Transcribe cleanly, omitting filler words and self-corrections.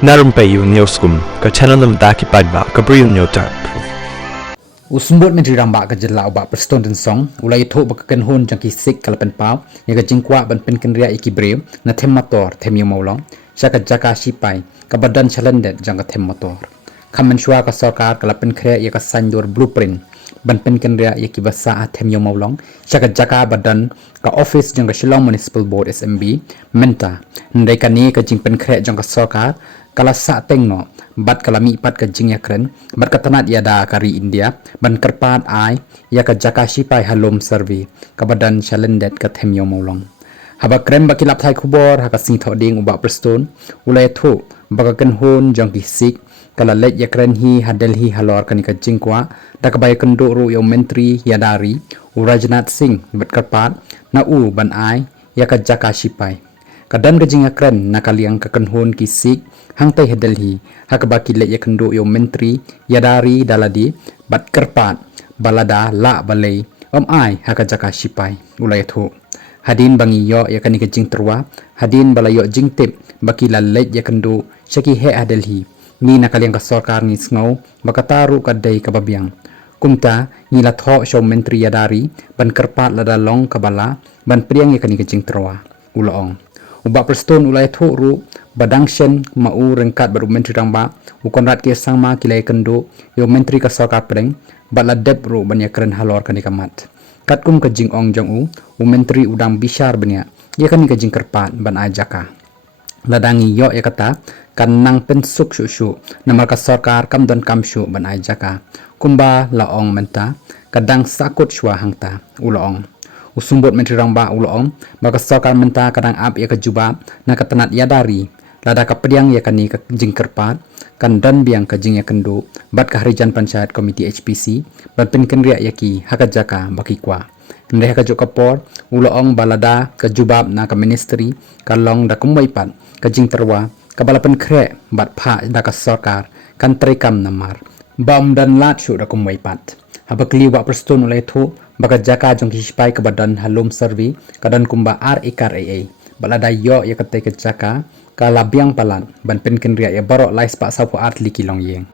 Na Rympei U ke channel nabynta paidbah ke Bri U Hynñiewtrep. Usumbut Myntri rambak ke jela ubak perston dan song ulai thu bakakan hun jang kisik kalapan pau ya ke jingkwa ban pen kynriah iki Bri na them motor them yo maulong jaka shipai ke badan chalendet jang ke them motor khamen shwa ka sarkar kalapan khre ya ke sandur blueprint ban pen kynriah iki basa them yo maulong jaka badan ka office jang ke Shillong Municipal Board SMB Myntri ndai kani ke jing pen khre jang ke sarkar kala sa tengno bat kala mi pat ke jing yakren bat katanat yada kari India ban kerpat ai ya ke jaka shipai halom survey ke badan chalendet ke them yo maulong haba krem bakilap thai khubor ha ka sing thoding ubak preston ulai thu bakakan hun jang kisik kala let yakren hi hadel hi halor kani ka jingkwa da ka bay kendo ru yo Myntri yadari urajnat sing bat kerpat na u ban ai ya ke jaka shipai kadan gajing akren nakaliang kakenhon kisik hang tai Delhi hakabaki le yakendo yo Myntri yadari daladi bat kerpat balada la balai ai hakajaka shipai ulai thu hadin bangi yo yakani gajing terwa hadin balayo jingtip baki la le yakendo shaki he Delhi ni nakaliang ka sarkar ni sngow bakataru kadai kababiang kumta ni la tho show Myntri yadari ban kerpat la dalong kabala ban priang yakani gajing terwa ulong ubak preston ulai thu ru badang shen mau rengkat baru Myntri ramba ukonrat ke sangma kilai kendo yo Myntri ka sarkar preng batla dep ru banya keren halor kani kamat katkum ke jing ong jong u Myntri udang bishar benya ya kani ke jing kerpat ban ajaka ladangi yo ya kata kanang pensuk shu namar ka sarkar kam don kam shu ban ajaka kumba la ong menta kadang sakut shwa hangta ulong usumbut Myntri ramba ulong baka sarkar menta kadang ap ya kejubab na katanat yadari lada kapediang ya kani ke jing kerpat kan dan biang ke jing ya kendo bat ke Harijan Panchayat Komiti HPC bat pen kynriah yaki hakajaka baki kwah ndai hakajuk kapor ulong balada ke jubab na ke ministry kalong da kumwaipat ke jing terwa kabalapan kre bat pha da ka sarkar kan trekam namar bam dan lat shu da kumwaipat habakli wa preston ulai thu baka jaka jong shipai ke badan halom survey kadan kumba REKRAA balada yo ya kate ke jaka kala biang palan ban pen kynriah ya baroh lais pak sapu art liki long yeng